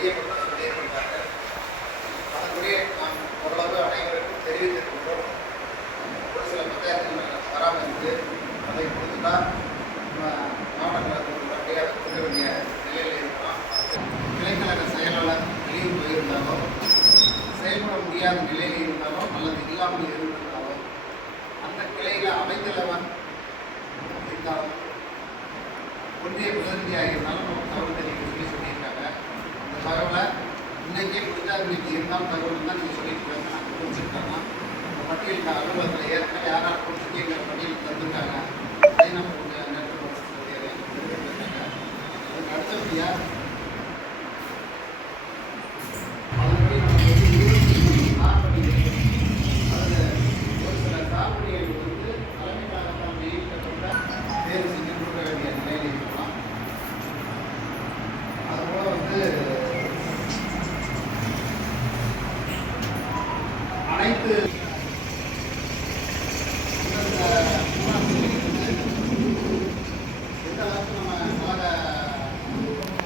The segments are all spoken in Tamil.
தெரியப்பட்ட சொல்லியிருக்கின்றாங்க. அதற்குரிய நாம் ஓரளவு அனைவருக்கும் தெரிவித்திருக்கின்றோம். ஒரு சில பஞ்சாயத்துகள் பராமரித்து அதை கொடுத்துதான் மாவட்டங்களுக்கு அப்படியே அதை கொடுக்க வேண்டிய நிலையில் இருக்கிறோம். கிளைக்கழக செயலாளர் வெளியூர் போயிருந்தாலோ, செயல்பட முடியாத நிலையில் இருந்தாலோ அல்லது இல்லாமல் இருந்திருந்தாலோ, அந்த கிளையில் அவைத்தலைவர் இருந்தாலும் ஒன்றிய பிரதிநிதியாக இருந்தாலும் நமக்கு தகவல் தெரிவிக்க சொல்லியிருக்காங்க. அந்த தகவலை இன்றைக்கே முடிஞ்சா இன்னைக்கு இருந்தாலும் தகவல் தான் நீங்கள் சொல்லியிருக்காங்க. நாங்கள் குறிச்சிருக்காங்க. அந்த பட்டியலுக்கு அலுவலகத்தில் ஏற்கனவே யாரால் கொடுத்துருக்கீங்க பட்டியலுக்கு தந்துருக்காங்க. அதை நம்ம கொஞ்சம் நேரத்தில் தெரிவித்திருக்காங்க. அதுக்கு அடுத்தபடியாக அதன்படி நம்ம 23 சார்பணிகள் அதில் ஒரு சில சார்பணிகள் தலைமை கழகத்தால் நியமிக்கப்பட்ட தேர்வு செஞ்சு கொடுக்க வேண்டிய நிலையில் இருக்கலாம். அதுபோல் அனைத்து எந்த அளவுக்கு நம்ம கழக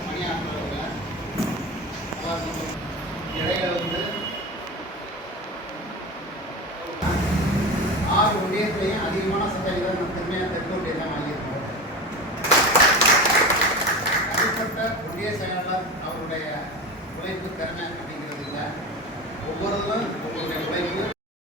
பணியாற்றுறவங்க இடையில